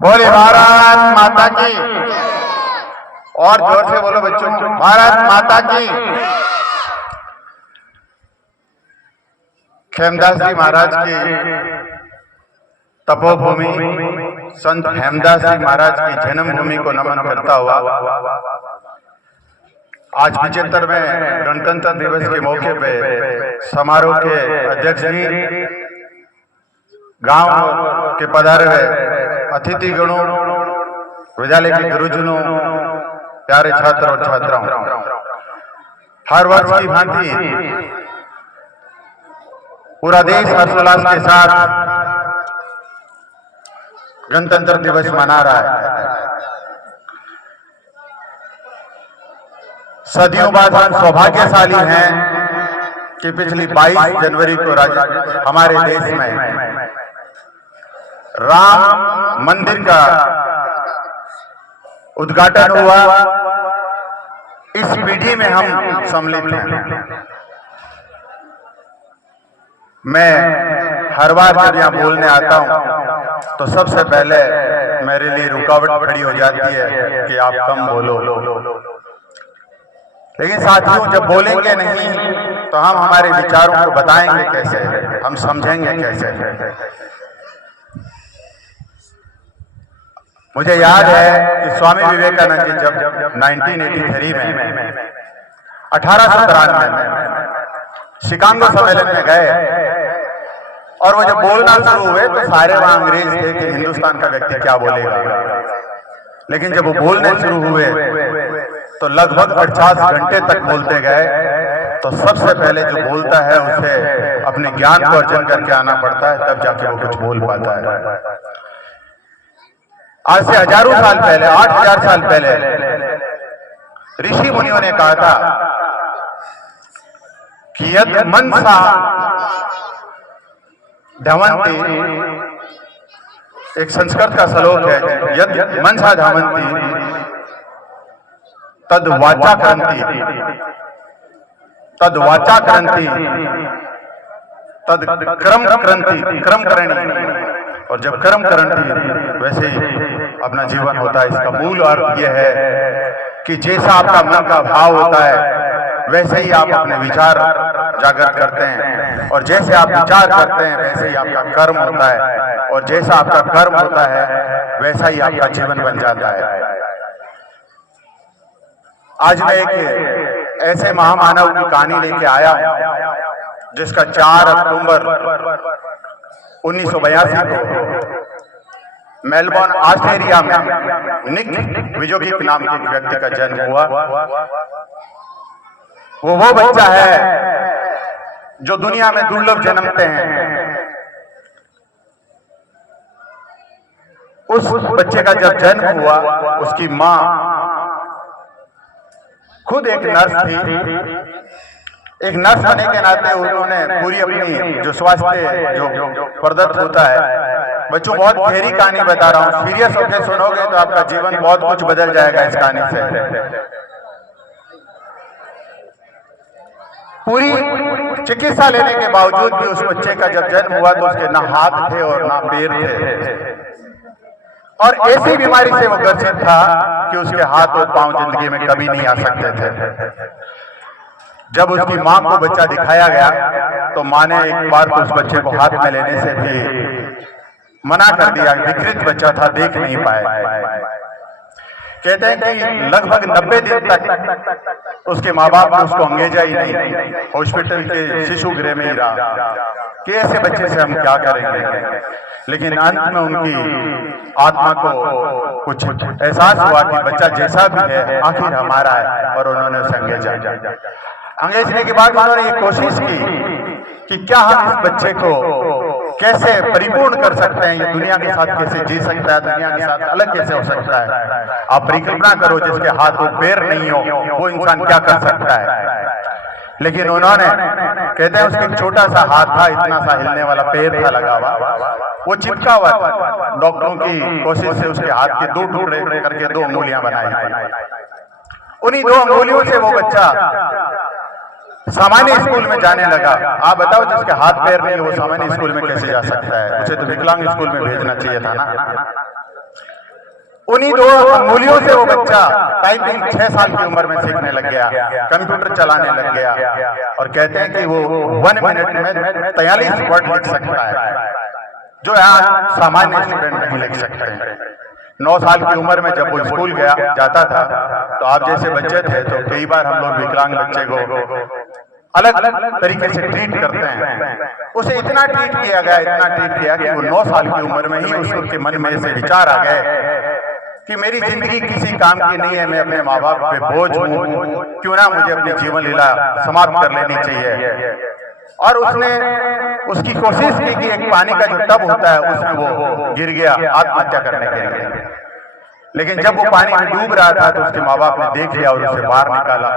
बोले भारत माता की। और जोर से बोलो बच्चों, भारत माता की। खेमदास जी महाराज की तपोभूमि, संत हेमदास जी महाराज की जन्मभूमि को नमन करता हुआ आज 75 में गणतंत्र दिवस के मौके पे समारोह के अध्यक्ष जी, गांव के पधारे हुए अतिथिगणों, विद्यालय के गुरुजनों, प्यारे छात्र और छात्राओं, हर वर्ष की भांति पूरा देश हर्षोल्लास के साथ गणतंत्र दिवस मना रहा है। सदियों बाद हम सौभाग्यशाली हैं कि पिछली 22 जनवरी को हमारे देश में राम मंदिर का उद्घाटन हुआ। इस पीढ़ी में हम सम्मिलित हैं। मैं हर बार जब यहाँ बोलने आता हूँ तो सबसे पहले मेरे लिए रुकावट खड़ी हो जाती है कि आप कम बोलो। लेकिन साथियों, जब बोलेंगे नहीं तो हम हमारे विचारों को बताएंगे कैसे, हम समझेंगे कैसे। मुझे याद है कि स्वामी विवेकानंद जी जब 1983 में 1893 में शिकागो सम्मेलन में गए और वो जब बोलना शुरू हुए तो सारे वहां अंग्रेज थे कि हिंदुस्तान का व्यक्ति क्या बोलेगा। लेकिन जब वो बोलने शुरू हुए तो लगभग 50 घंटे तक बोलते गए। तो सबसे पहले जो बोलता है उसे अपने ज्ञान को अर्जन करके आना पड़ता है, तब जाके वो कुछ बोल पाता है। आज से हजारों साल पहले, 8000 साल पहले ऋषि मुनियों ने कहा था कि यद मनसा धावन्ति, एक संस्कृत का श्लोक है, यद मनसा धावन्ति तद वाचा करन्ति, तद वाचा करन्ति, तद क्रम करन्ति, क्रम करणी। और जब कर्म करन्ति वैसे ही अपना जीवन होता है। इसका मूल अर्थ यह है कि जैसा आपका मन का भाव होता है वैसे ही आप अपने विचार जागृत करते हैं, और जैसे आप विचार करते हैं वैसे ही आपका कर्म होता है, और जैसा आपका कर्म होता है वैसा ही आपका जीवन बन जाता है। आज मैं एक ऐसे महामानव की कहानी लेके आया हूं जिसका 4 अक्टूबर 1982 को मेलबोर्न ऑस्ट्रेलिया में निक विजोगिक नाम के व्यक्ति का जन्म हुआ। वो बच्चा है जो दुनिया में दुर्लभ जन्मते हैं। उस बच्चे का जब जन्म हुआ, उसकी मां खुद एक नर्स थी। एक नर्स होने के नाते उन्होंने पूरी अपनी जो स्वास्थ्य जो प्रदत्त होता है, बच्चों बहुत गहरी कहानी बता रहा हूं, सीरियस होकर सुनोगे तो आपका जीवन बहुत कुछ बदल जाएगा इस कहानी से। पूरी चिकित्सा लेने के बावजूद भी उस बच्चे का जब जन्म हुआ तो उसके ना हाथ थे और ना पैर थे, और ऐसी बीमारी से वो ग्रसित था कि उसके हाथ और पांव जिंदगी में कभी नहीं आ सकते थे। जब उसकी मां को बच्चा दिखाया गया तो मां ने एक बार तो उस बच्चे को हाथ में लेने से भी मना कर दिया। विकृत बच्चा था, देख नहीं पाए। कहते हैं कि लगभग 90 दिन तक उसके माँ बाप ने उसको अंगेजा ही नहीं, हॉस्पिटल के शिशु गृह में ही रहा कि ऐसे बच्चे से हम क्या करेंगे। लेकिन अंत में उनकी आत्मा को कुछ एहसास हुआ कि बच्चा जैसा भी है आखिर हमारा है, और उन्होंने उसे अंगेजा। अंगेजने के बाद उन्होंने ये कोशिश की कि क्या हम इस बच्चे को कैसे परिपूर्ण कर सकते हैं, ये दुनिया के साथ कैसे जी सकता है, दुनिया के साथ अलग कैसे हो सकता है। आप परिकल्पना करो, जिसके हाथ और पैर नहीं हो वो इंसान क्या कर सकता है। लेकिन उन्होंने, कहते हैं उसके एक छोटा सा हाथ था, इतना सा हिलने वाला पैर था लगा हुआ, वो चिपका हुआ था। डॉक्टरों की कोशिश से उसके हाथ के 2 टुकड़े करके 2 अंगुलियां बनाई। उन्हीं 2 अंगुलियों से वो बच्चा सामान्य स्कूल में जाने लगा। आप बताओ, जिसके हाथ पैर नहीं वो सामान्य स्कूल में कैसे जा सकता है? उसे तो विकलांग स्कूल में भेजना चाहिए था ना। उन्हीं 2 अंगुलियों से वो बच्चा टाइपिंग 6 साल की उम्र में सीखने लग गया, कंप्यूटर चलाने लग गया, और कहते हैं कि वो 1 मिनट में 43 वर्ड लिख सकता है, जो यहाँ सामान्य स्टूडेंट नहीं लिख सकते हैं। 9 साल की उम्र में जब वो स्कूल जाता था, तो आप जैसे बच्चे थे तो कई बार हम लोग विकलांग बच्चे को अलग अलग तरीके से ट्रीट करते हैं। उसे इतना ट्रीट किया गया, इतना ट्रीट किया कि वो 9 साल की उम्र में ही उसके मन में ऐसे विचार आ गए कि मेरी जिंदगी किसी काम की नहीं है, मैं अपने माँ बाप पे बोझ हूँ, क्यों ना मुझे अपनी जीवन लीला समाप्त कर लेनी चाहिए। और उसने उसकी कोशिश की कि एक पानी का जो टब होता है उसमें वो गिर गया आत्महत्या करने के लिए। लेकिन जब वो पानी में डूब रहा था तो उसके माँ बाप ने देख लिया और उसे बाहर निकाला।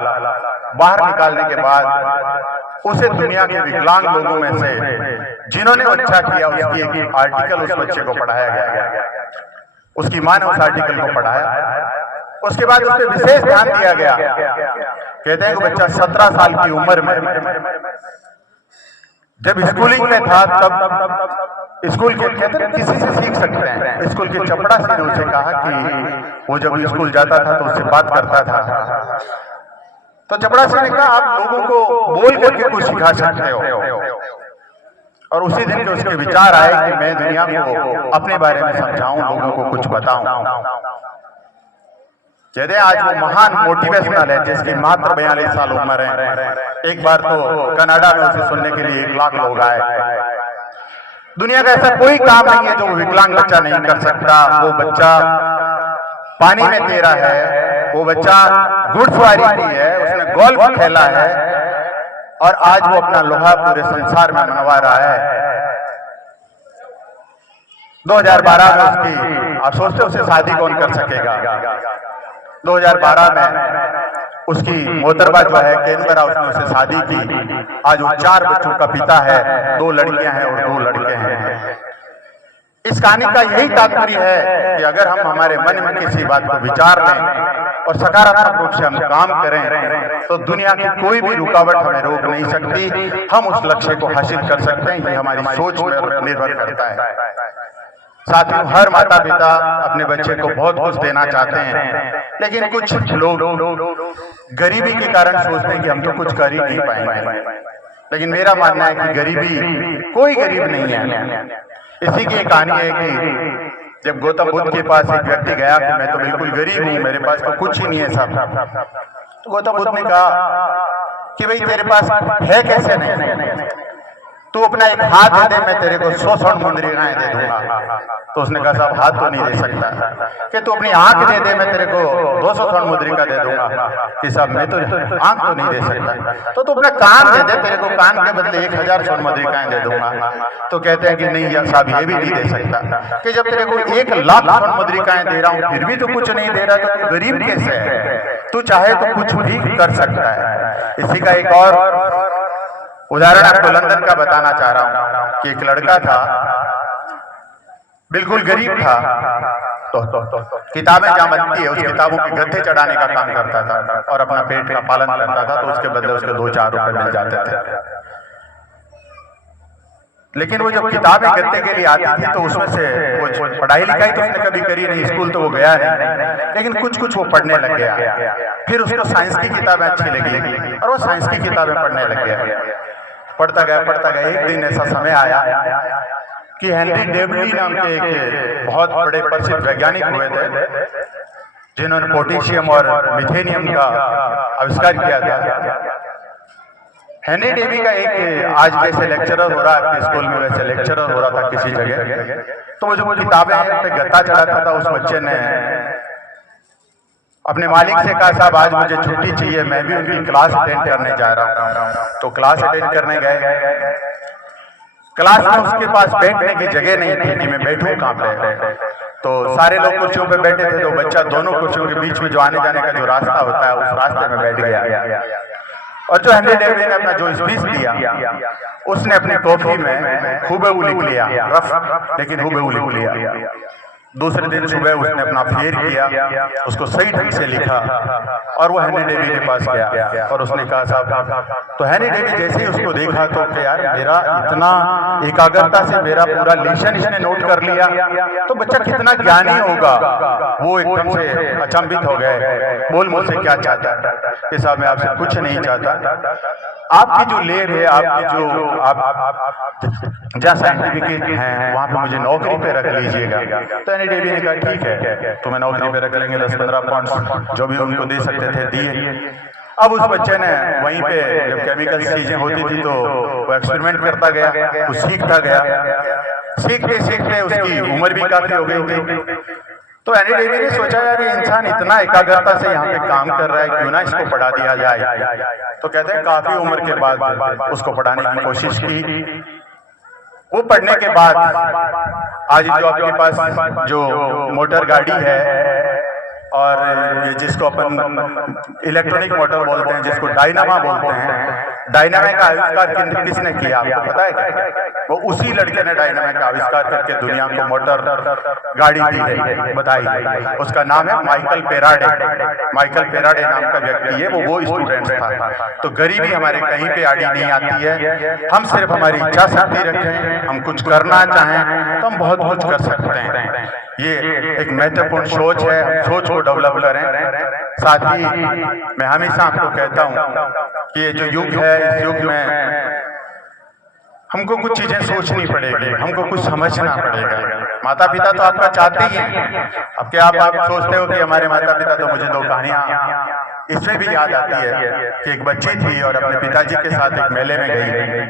बाहर निकालने के बाद उसे दुनिया के विकलांग लोगों में से जिन्होंने अच्छा किया उसकी एक आर्टिकल उस बच्चे को पढ़ाया गया। उसकी माँ ने उस आर्टिकल को पढ़ाया। उसके बाद उस पर विशेष ध्यान दिया गया। कहते हैं कि बच्चा 17 साल की उम्र में जब स्कूलिंग में था, तब स्कूल के कहते हैं किसी से सीख सकते हैं। स्कूल के चपड़ासी ने उसे कहा कि वो जब स्कूल जाता था तो उससे बात करता था, तो चपड़ासी ने कहा आप लोगों को बोल करके कुछ सिखा सकते हो। और उसी दिन के उसके विचार आए कि मैं दुनिया को अपने बारे में समझाऊं, लोगों को कुछ बताऊं। जैसे आज वो महान मोटिवेशनल है जिसकी मात्र 42 साल उम्र है। एक बार तो कनाडा में उसे सुनने के लिए 1 लाख लोग आए। दुनिया का ऐसा कोई काम नहीं है जो विकलांग बच्चा नहीं कर सकता। वो बच्चा पानी में तैरा है, वो बच्चा घुड़सवारी की है, उसने गोल्फ खेला है, और आज वो अपना लोहा पूरे संसार में मनवा रहा है। 2012 में उसकी, आप सोचते उसे शादी कौन कर सकेगा। 2012 में उसकी मोहतरमा जो है कैनबरा, उसने उसे शादी की। आज वो 4 बच्चों का पिता है, 2 लड़कियां हैं और 2 लड़के हैं। इस कहानी का यही तात्पर्य है कि अगर हम हमारे मन में किसी बात को विचार लें और सकारात्मक रूप से हम काम करें तो दुनिया की कोई भी रुकावट हमें रोक नहीं सकती। हम उस लक्ष्य को हासिल कर सकते हैं। ये हमारी सोच पर निर्भर करता है। साथियों, हर माता पिता अपने बच्चे को बहुत कुछ देना चाहते हैं, लेकिन कुछ लोग गरीबी के कारण सोचते हैं कि हम तो कुछ कर ही नहीं पाएंगे। लेकिन मेरा मानना है कि गरीबी, कोई गरीब नहीं है। इसी की एक कहानी है कि जब गौतम बुद्ध के पास एक व्यक्ति गया कि मैं तो बिल्कुल गरीब हूं, मेरे पास तो कुछ ही नहीं है साहब। तो गौतम बुद्ध ने कहा कि भाई तेरे पास है कैसे नहीं, तू अपना एक हाथ दे दे, मैं तेरे को 100 स्वर्ण मुद्रिकाएं दे दूंगा। तो उसने कहा साहब हाथ तो नहीं दे सकता। कि तू अपनी आंख दे दे, मैं तेरे को 200 स्वर्ण मुद्रिका दे दूंगा। कि साहब मैं तो आंख तो नहीं दे सकता। तो तू अपना कान दे दे, तेरे को कान के बदले 1000 स्वर्ण मुद्रिकाएं दे दूंगा। तो कहते हैं कि नहीं साहब ये भी नहीं दे सकता। कि जब तेरे को 1 लाख स्वर्ण मुद्रिकाएं दे रहा हूं फिर भी तू कुछ नहीं दे रहा, तो तू गरीब कैसे है? तू चाहे तो कुछ भी कर सकता है। इसी का एक और उदाहरण आपको लंदन का बताना चाह रहा हूं कि एक लड़का था, बिल्कुल गरीब था, तो किताबें जहां बनती है उस किताबों के गद्दे चढ़ाने का काम करता था और अपना पेट का पालन करता था। तो उसके बदले उसके 2-4 रुपए मिल जाते थे। लेकिन वो जब किताबें गद्दे के लिए आती थी तो उसमें से कुछ पढ़ाई लिखाई तो उसने कभी करी नहीं, स्कूल तो वो गया नहीं, लेकिन कुछ कुछ वो पढ़ने लग गया। फिर उसको साइंस की किताबें अच्छी लगी और वो साइंस की किताबें पढ़ने लग गया। पढ़ता गया। एक दिन ऐसा समय आया कि हेनरी डेवली नाम के एक बहुत बड़े प्रसिद्ध वैज्ञानिक हुए थे जिन्होंने पोटेशियम और मिथेनियम का आविष्कार किया था। हेनरी डेवी का एक आज जैसे लेक्चरर हो रहा है आपके स्कूल में, वैसे लेक्चरर हो रहा था किसी जगह। तो वो जो किताबें पे गत्ता चढ़ाता था, उस बच्चे ने अपने मालिक से कहा साहब आज मुझे छुट्टी चाहिए, मैं भी उनकी क्लास अटेंड करने जा रहा हूँ। तो क्लास अटेंड करने गए। क्लास में उसके पास बैठने की जगह नहीं थी कि मैं बैठूं कहाँ पे। तो सारे लोग कुर्सियों पे बैठे थे, तो बच्चा दोनों कुर्सियों के बीच में जो आने जाने का जो रास्ता होता है उस रास्ते में बैठ गया। और जो हेनरी डेवी ने अपना जो स्पीच दिया उसने अपनी कॉपी में हूबहू लिख लिया, रफ लेकिन हूबहू लिख लिया। दूसरे दिन सुबह उसने अपना फेर किया, उसको सही ढंग से लिखा और वो हैनी डेवी के पास गया और उसने कहा साहब, तो हैनी डेवी जैसे ही उसको देखा तो यार मेरा इतना एकाग्रता से मेरा पूरा लेशन इसने नोट कर लिया, तो बच्चा कितना ज्ञानी होगा। वो एकदम से अचंभित हो गए, बोल मुझसे क्या चाहता है कि साहब मैं आपसे कुछ नहीं चाहता, आपकी जो लेब है, आपकी जो आप जहाँ सर्टिफिकेट हैं वहां पे मुझे नौकरी पे रख लीजिएगा। तो हैनी डेवी ने कहा ठीक है, तुम्हें नौकरी पे रख लेंगे, 10-15 पाउंड जो भी उनको दे सकते थे दिए। अब उस बच्चे ने वहीं पे जब केमिकल चीजें होती थी तो वो एक्सपेरिमेंट करता गया, वो सीखता गया, सीखते सीखते उसकी उम्र भी काफी हो गई थी। तो हैनी डेवी ने सोचा यार ये इंसान इतना एकाग्रता से यहाँ पे काम कर रहा है, क्यों ना इसको पढ़ा दिया जाए। तो कहते हैं काफी उम्र के बाद उसको पढ़ाने की कोशिश की। वो पढ़ने के बाद आज जो आपके पास जो मोटर गाड़ी है और ये जिसको अपन इलेक्ट्रॉनिक मोटर बोलते हैं, जिसको डायनामा बोलते हैं, डायनामा का आविष्कार किसने किया आपको पता है क्या? वो उसी लड़के ने डायनामा का आविष्कार करके दुनिया को मोटर गाड़ी दी है, बताई। उसका नाम है माइकल फेराडे। माइकल फेराडे नाम का व्यक्ति है, वो स्टूडेंट था। तो गरीबी हमारे कहीं पे आड़ी नहीं आती है, हम सिर्फ हमारी इच्छा शक्ति रखें, हम कुछ करना चाहें तो हम बहुत कुछ कर सकते हैं। ये एक महत्वपूर्ण सोच है, हम सोच को डेवलप करें। साथ ही मैं हमेशा आपको कहता हूँ कि ये जो युग है, इस युग में हमको कुछ चीजें सोचनी पड़ेगी, हमको कुछ समझना पड़ेगा। माता पिता तो आपका चाहते ही हैं। अब क्या आप सोचते हो कि हमारे माता पिता, तो मुझे 2 कहानियां इसमें भी याद आती है कि एक बच्ची थी और अपने पिताजी के साथ एक मेले में गई।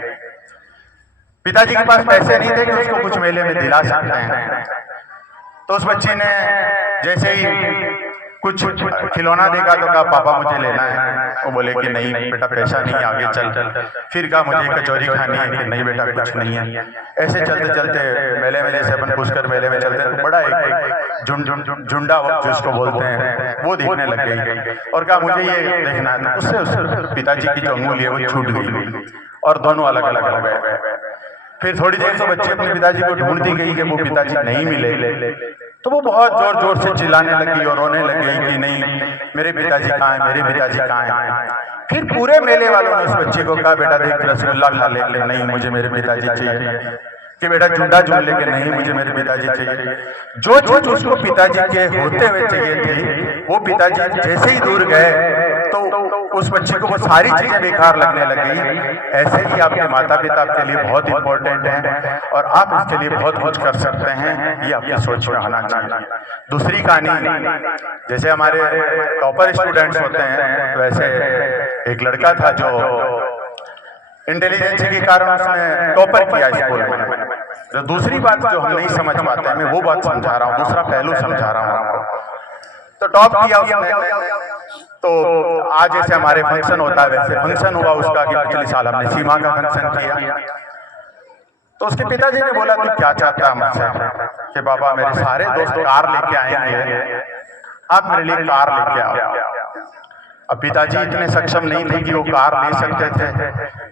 पिताजी के पास पैसे नहीं थे कि उसको कुछ मेले में दिला सकते हैं। तो उस बच्ची ने जैसे ही कुछ खिलौना देखा तो कहा पापा मुझे लेना है। वो बोले कि नहीं बेटा पैसा नहीं, आगे चल। फिर कहा मुझे कचौरी खानी है, कि नहीं बेटा कुछ नहीं है। ऐसे चलते चलते मेले में, जैसे अपन पुष्कर मेले में चलते तो बड़ा एक झुंडा जिसको बोलते हैं वो दिखने लग गई और कहा मुझे ये देखना है। उससे पिताजी की जो अंगुली है वो छूट गई और दोनों अलग अलग हो गए। फिर थोड़ी देर से बच्चे अपने पिताजी को ढूंढती गई कि वो पिताजी नहीं मिले। तो वो बहुत जोर जोर से चिल्लाने लगी और रोने लगी कि नहीं मेरे पिताजी कहाँ हैं, मेरे पिताजी कहाँ हैं। फिर पूरे मेले वालों ने उस बच्चे को कहा बेटा देख रसगुल्ला खा ले, नहीं मुझे मेरे पिताजी चाहिए। कि बेटा झुंडा झूल लेके, नहीं मुझे मेरे पिताजी चाहिए। जो चीज उसको पिताजी के होते हुए चाहिए थी, वो पिताजी जैसे ही दूर गए तो उस बच्चे को वो सारी चीजें बेकार लगने लगी। ऐसे ही आपके माता पिता आपके लिए बहुत इंपॉर्टेंट हैं और आप इसके लिए बहुत कुछ कर सकते हैं, ये आपकी सोच में होना चाहिए। दूसरी कहानी, जैसे हमारे टॉपर स्टूडेंट्स होते हैं, वैसे एक लड़का था जो इंटेलिजेंस के कारण उसने टॉपर किया स्कूल में। तो दूसरी बात जो हम नहीं समझ पाते हैं, मैं वो बात समझा रहा हूँ, दूसरा पहलू समझा रहा हूँ आपको। तो टॉप किया उसने। तो आज जैसे हमारे फंक्शन होता है वैसे फंक्शन हुआ उसका कि पिछले साल हमने सीमा का फंक्शन किया। तो उसके पिताजी ने बोला तू क्या चाहता है मुझसे? कि बाबा मेरे सारे दोस्त कार लेके आएंगे, आप मेरे लिए कार लेके आओ। अब पिताजी इतने सक्षम नहीं थे कि वो कार ले सकते थे,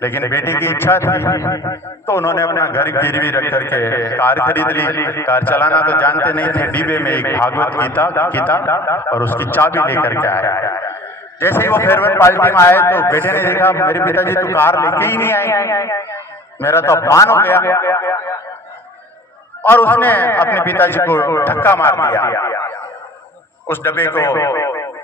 लेकिन बेटी की इच्छा थी तो उन्होंने अपना घर गिरवी रख करके कार खरीद ली। कार चलाना तो जानते नहीं थे। डिब्बे में एक भागवत गीता किताब और उसकी चाबी लेकर के आया। जैसे ही वो फेयरवेल पार्टी में आए तो बेटे ने देखा मेरे पिताजी तो कार लेके ही नहीं आए, मेरा तो अपमान हो गया। और उसने अपने पिताजी को धक्का मार दिया। उस डब्बे को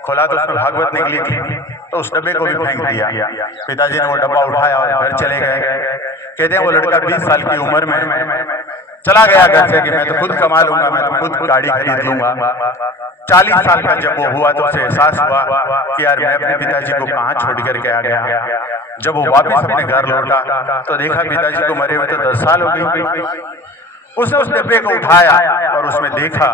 खोला तो उसमें भागवत निकली थी, तो उस डब्बे को भी फेंक दिया। पिताजी ने वो डब्बा उठाया और घर चले गए। कहते हैं वो लड़का 20 साल की उम्र में चला गया घर से कि मैं तो खुद कमा लूंगा, मैं तो खुद गाड़ी खरीद लूंगा। 40 साल का जब वो हुआ तो उसे एहसास हुआ कि यार मैं अपने पिताजी को कहाँ छोड़ करके आ गया। जब वो वापस अपने घर लौटा तो देखा पिताजी को मरे हुए तो 10 साल हो गई। उसने उस डब्बे को उठाया और उसमें देखा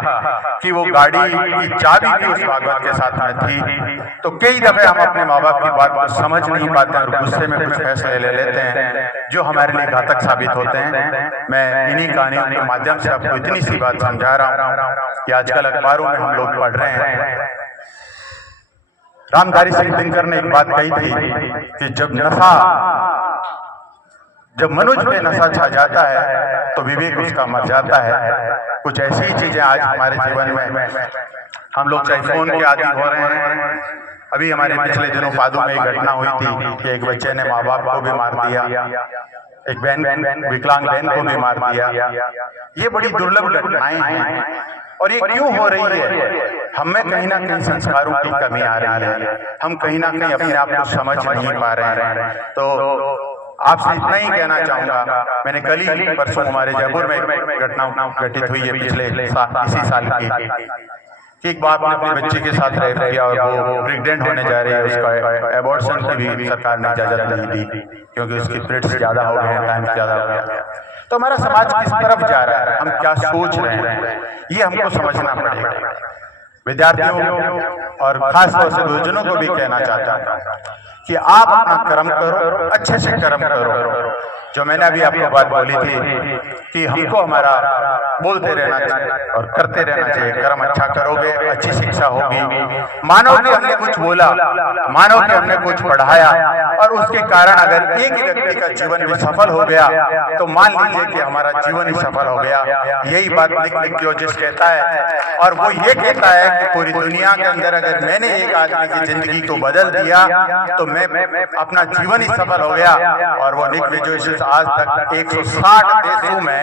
कि वो गाड़ी की चाबी भी उस भागवत के साथ में थी। तो कई दफे हम अपने माँ बाप की बात को समझ नहीं पाते और गुस्से में कुछ फैसले ले लेते हैं जो हमारे लिए घातक साबित होते हैं। मैं इन्हीं कहानियों के माध्यम से आपको इतनी सी बात समझा रहा हूँ कि आजकल अखबारों में हम लोग पढ़ रहे हैं। रामधारी सिंह दिनकर ने एक बात कही थी कि जब मनुष्य पे नशा छा जाता है तो विवेक उसका मर जाता है। कुछ ऐसी चीजें आज हमारे जीवन में हम लोग चाहे फोन के आदी हो रहे हैं। अभी हमारे पिछले दिनों पादू में एक घटना हुई थी कि एक बच्चे ने माँ बाप को भी मार दिया, एक बहन विकलांग बहन को भी मार दिया। ये बड़ी दुर्लभ घटनाएं हैं और ये क्यों हो रही है? हमें कहीं ना कहीं संस्कारों की कमी आ रही है, हम कहीं ना कहीं अपने आप को समझ नहीं पा रहे हैं। तो आपसे इतना ही कहना चाहूंगा, मैंने कल ही परसों हमारे जयपुर में घटना घटित हुई है पिछले इसी साल की, एक बाप ने अपनी बच्ची के साथ रेप किया और वो प्रेग्नेंट होने जा रही है, उसका एबॉर्शन की भी सरकार ने इजाजत नहीं दी क्योंकि उसकी पीरियड्स ज्यादा हो गए, टाइम ज्यादा हो गया। तो हमारा समाज किस तरफ जा रहा है, हम क्या सोच रहे हैं, ये हमको समझना पड़ेगा। विद्यार्थियों और खासतौर से गुरुजनों को भी कहना चाहता हूं कि आप अपना कर्म करो, अच्छे से कर्म करो। जो मैंने अभी आपको बात बोली थी कि हमको हमारा बोलते रहना चाहिए और करते रहना चाहिए। कर्म अच्छा करोगे, अच्छी शिक्षा होगी। मानो कि हमने कुछ बोला, मानो कि हमने कुछ पढ़ाया और उसके कारण अगर एक व्यक्ति का जीवन भी सफल हो गया तो मान लीजिए कि हमारा जीवन ही सफल हो गया। यही बात निक जोजिस कहता है और वो ये कहता है कि पूरी दुनिया के अंदर अगर मैंने एक आदमी की जिंदगी को बदल दिया तो मैं अपना जीवन ही सफल हो गया। और वो निक जोजिस आज तक 160 देशों में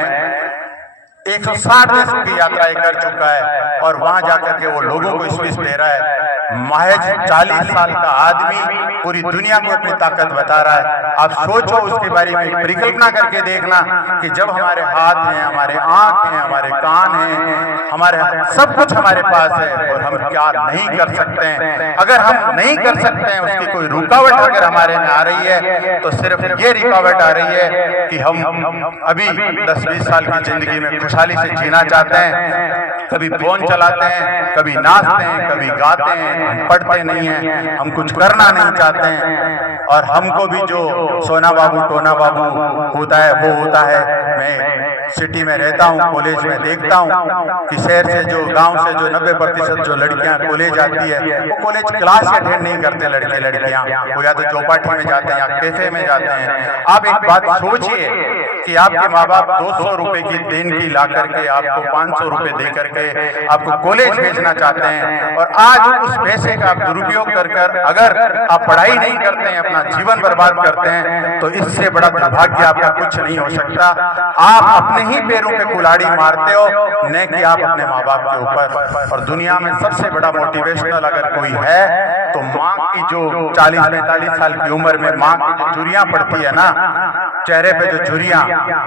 160 देशों की यात्राएं कर चुका है और वहां जाकर के वो लोगों को स्पीच दे रहा है। महज 40 साल का आदमी पूरी दुनिया को अपनी ताकत बता रहा है। आप सोचो, उसके बारे में परिकल्पना करके देखना कि जब हमारे हाथ हैं, हमारे आंख हैं, हमारे कान हैं, हमारे सब कुछ हमारे पास है और हम क्या नहीं कर सकते हैं। अगर हम नहीं कर सकते हैं, उसकी कोई रुकावट अगर हमारे में आ रही है तो सिर्फ ये रुकावट आ रही है कि हम अभी 10-20 साल की जिंदगी में खुशहाली से जीना चाहते हैं। कभी फोन चलाते हैं, कभी नाचते हैं, कभी गाते हैं, हम पढ़ते नहीं हैं, हम कुछ करना नहीं चाहते हैं। और हमको भी जो सोना बाबू टोना बाबू होता है वो होता है। मैं सिटी में रहता हूँ, कॉलेज में देखता हूँ कि शहर से जो गांव से जो 90% जो लड़कियां कॉलेज आती है वो कॉलेज क्लास अटेंड नहीं करते। लड़के लड़कियां वो या तो चौपाटी में जाते हैं या कैफे में जाते हैं। आप एक बात सोचिए कि आपके माँ बाप 200 रुपए की देन की ला करके आपको 500 रुपए दे करके आपको कॉलेज भेजना चाहते हैं और आज उस पैसे का आप दुरुपयोग कर अगर आप पढ़ाई नहीं करते हैं, अपना जीवन बर्बाद करते हैं, तो इससे बड़ा दुर्भाग्य आपका कुछ नहीं हो सकता। आप अपने ही पैरों पे कुल्हाड़ी मारते हो, न कि आप अपने माँ बाप के ऊपर। और दुनिया में सबसे बड़ा मोटिवेशनल अगर कोई है तो माँ की जो 40-45 साल की उम्र में माँ की जो झुर्रियां पड़ती है ना, चेहरे पे जो झुर्रियां,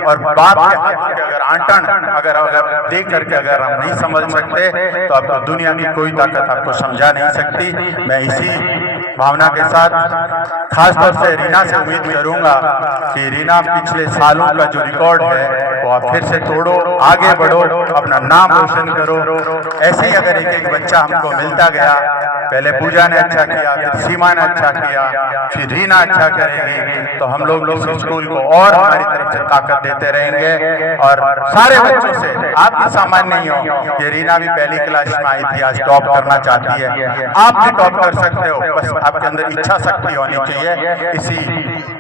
और बाप के हाथों के अगर आंटन अगर देख करके अगर हम नहीं समझ सकते तो आपको दुनिया की कोई ताकत आपको समझा नहीं सकती। मैं इसी भावना के साथ खासतौर से रीना से उम्मीद करूंगा कि रीना पिछले सालों का जो रिकॉर्ड है वो आप फिर से तोड़ो, आगे बढ़ो, अपना नाम रोशन करो। ऐसे ही अगर एक बच्चा हमको मिलता गया, पहले पूजा ने अच्छा किया, फिर सीमा ने अच्छा किया, फिर रीना अच्छा करेगी, तो हम लोग इस स्कूल को और हमारी तरफ से ताकत देते रहेंगे। और सारे बच्चों से आप भी सामान्य नहीं हो, ये रीना भी पहली क्लास में आई थी, आज टॉप करना चाहती है, आप भी टॉप कर सकते हो, बस आपके अंदर इच्छा शक्ति होनी चाहिए। इसी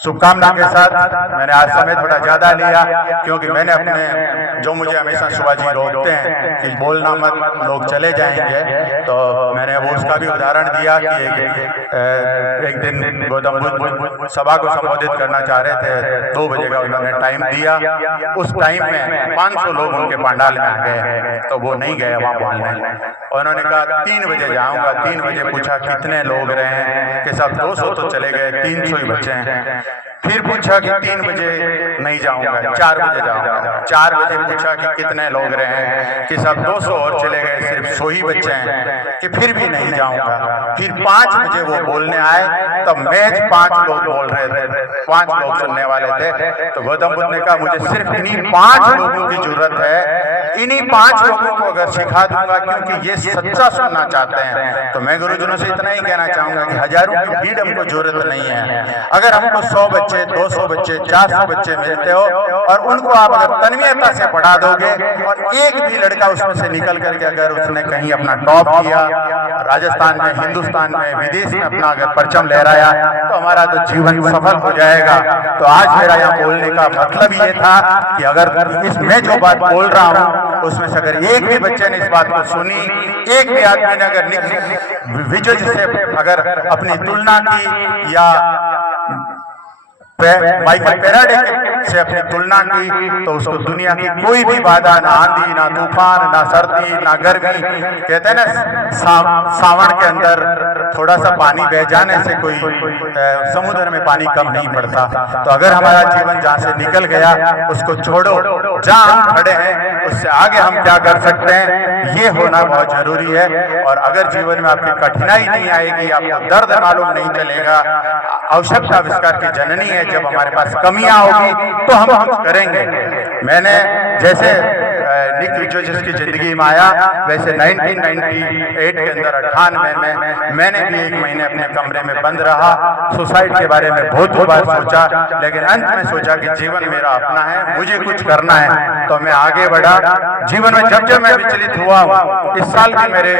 शुभकामना के साथ मैंने आज समय थोड़ा ज्यादा लिया क्योंकि मैंने अपने जो मुझे हमेशा शिवाजी रोकते हैं कि बोलना मत, लोग चले जाएंगे, तो मैंने वो उसका भी उदाहरण दिया कि एक दिन गौतम बुद्ध सभा को संबोधित करना चाह रहे थे, 2 बजे का उन्होंने टाइम दिया। उस टाइम में 500 लोग उनके पंडाल में आ गए तो वो नहीं गए वहां बोलने, और उन्होंने कहा 3 बजे जाऊंगा। 3 बजे पूछा कितने लोग रहे कि सब 200 तो चले गए, 300 ही बचे हैं। फिर पूछा कि 3 बजे नहीं जाऊंगा, 4 बजे जाऊंगा। 4 बजे पूछा कि कितने लोग रहे हैं कि सब 200 और चले गए, सिर्फ 100 ही बचे हैं कि फिर भी नहीं जाऊंगा। फिर 5 बजे वो बोलने आए तब मैच 5 लोग बोल रहे थे, 5 लोग सुनने वाले थे। तो गौतम बुद्ध ने कहा मुझे सिर्फ इन्हीं 5 लोगों की जरूरत है, इन्हीं 5 लोगों को अगर सिखा दूंगा क्योंकि ये सच्चा सुनना चाहते हैं। तो मैं गुरुजनों से इतना ही कहना चाहूंगा कि हजारों की भीड़ हमको जरूरत नहीं है। अगर हमको 100 बच्चे, 200 बच्चे, 400 बच्चे मिलते हो और उनको आप अगर तन्मयता से पढ़ा दोगे और एक भी लड़का उसमें से निकल करके अगर उसने कहीं अपना टॉप किया, राजस्थान में, हिंदुस्तान में, विदेश में अपना अगर परचम लहराया, तो हमारा तो जीवन सफल हो जाएगा। तो आज मेरा यहाँ बोलने का मतलब ये था कि अगर इसमें जो बात बोल रहा हूँ उसमें से अगर एक भी बच्चे ने इस बात को सुनी, एक भी आदमी ने अगर निक विजुअल से अगर अपनी तुलना की या माइकल फेराडे से अपनी तुलना की, तो उसको दुनिया की कोई भी बाधा, ना आंधी, ना तूफान, ना सर्दी, ना गर्मी, कहते हैं ना सावन के अंदर थोड़ा सा पानी बह जाने से कोई समुद्र में पानी कम नहीं पड़ता। तो अगर हमारा जीवन जहाँ से निकल गया उसको छोड़ो, जहाँ हम खड़े हैं उससे आगे हम क्या कर सकते हैं, ये होना बहुत जरूरी है। और अगर जीवन में आपकी कठिनाई नहीं आएगी, आपको दर्द मालूम नहीं चलेगा, आवश्यकता आविष्कार की जननी है, जब हमारे पास कमियां होगी तो हम कुछ करेंगे। मैंने जैसे निक विजोयस की जिंदगी में आया, वैसे 1998 के अंदर 98 में मैंने भी 1 महीने अपने कमरे में बंद रहा, सुसाइड के बारे में बहुत बार सोचा, लेकिन अंत में सोचा कि जीवन मेरा अपना है, मुझे कुछ करना है, तो मैं आगे बढ़ा। जीवन में जब जब मैं विचलित हुआ हूँ, इस साल भी मेरे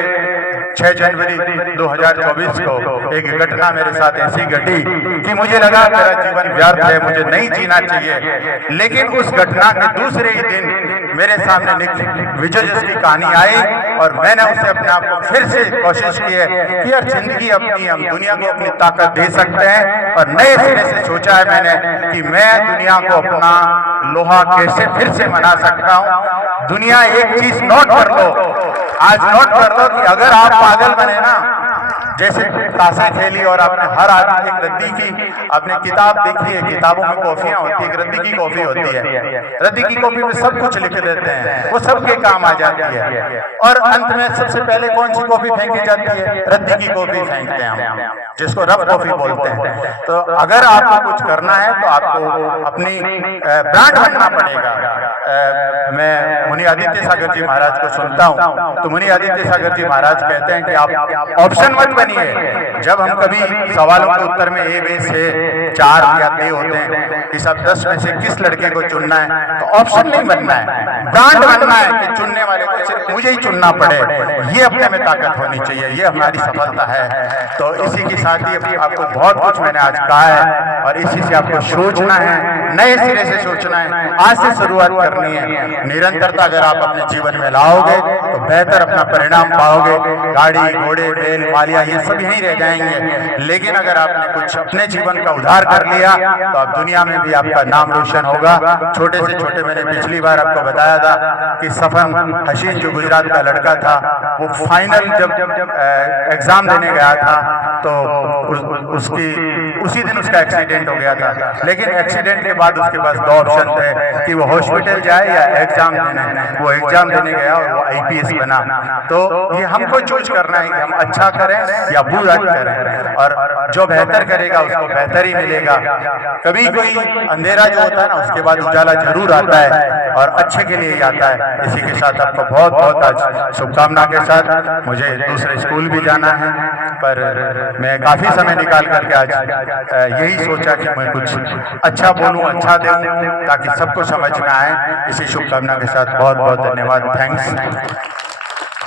6 जनवरी 2024 को एक घटना मेरे साथ ऐसी घटी कि मुझे लगा मेरा जीवन व्यर्थ है, मुझे नहीं जीना चाहिए। लेकिन उस घटना के दूसरे ही दिन मेरे सामने निक विजोयस की कहानी आई और मैंने उसे अपने आप को फिर से कोशिश की है कि यार जिंदगी अपनी, हम दुनिया को अपनी ताकत दे सकते हैं। और नए सिरे से सोचा है मैंने कि मैं दुनिया को अपना लोहा कैसे फिर से बना सकता हूँ। दुनिया एक चीज नोट कर लो, आज नोट कर लो कि अगर आप पागल बने ना, जैसे ताशा खेली और आपने हर आदमी एक रद्दी की, आपने किताब देखी है, किताबों में कॉफियां होती है, एक रद्दी की कॉफी होती है, रद्दी की कॉफी में सब कुछ लिख देते हैं, वो सबके काम आ जाती है। और अंत में सबसे पहले कौन सी कॉफी फेंकी जाती है, रद्दी की कॉफी फेंकते हैं हम, जिसको रब कॉफी बोलते हैं। तो अगर आपको कुछ करना है तो आपको अपनी ब्रांड बनना पड़ेगा। मैं मुनि आदित्य सागर जी महाराज को सुनता हूँ, तो मुनि आदित्य सागर जी महाराज कहते हैं कि आप ऑप्शन मत बनिए। जब हम कभी सवालों के उत्तर में ए बे से 4 या 3 होते हैं कि सब 10 में से किस लड़के को चुनना है, तो ऑप्शन नहीं बनना है, ब्रांड बनना है कि चुनने वाले को सिर्फ मुझे ही चुनना पड़े। ये अपने में ताकत होनी चाहिए, ये हमारी सफलता है। तो इसी के साथ ही आपको बहुत कुछ मैंने आज कहा है और इसी से आपको सोचना है, नए सिरे से सोचना है, आज से शुरुआत करनी है। निरंतरता अगर आप अपने जीवन में लाओगे तो बेहतर अपना परिणाम पाओगे। गाड़ी, घोड़े, बैल, मालिया ये सब यहीं रह जाएंगे, लेकिन अगर आपने कुछ अपने जीवन का उद्धार कर लिया तो आप दुनिया में भी आपका नाम रोशन होगा। छोटे से छोटे, मैंने पिछली बार आपको बताया था कि सफन हसीन जो गुजरात का लड़का था, वो फाइनल जब एग्जाम देने गया था तो उसी दिन उसका एक्सीडेंट हो गया था। लेकिन एक्सीडेंट के बाद उसके पास 2 ऑप्शन थे कि वो हॉस्पिटल जाए या एग्जाम देने। वो एग्जाम देने गया और वो IPS बना। तो ये हमको चूज करना है कि हम अच्छा करें या बुरा करें, और जो बेहतर करेगा उसको बेहतर ही मिलेगा। कभी कोई अंधेरा जो होता है ना, उसके बाद उजाला जरूर आता है और अच्छे के लिए ही आता है। इसी के साथ आपको बहुत बहुत आज शुभकामना के साथ, मुझे दूसरे स्कूल भी जाना है, पर मैं काफी समय निकाल करके आज यही सोचा कि मैं कुछ अच्छा बोलूं, अच्छा दूं, ताकि सबको समझ में आए। इसी शुभकामना के साथ बहुत बहुत धन्यवाद। थैंक्स।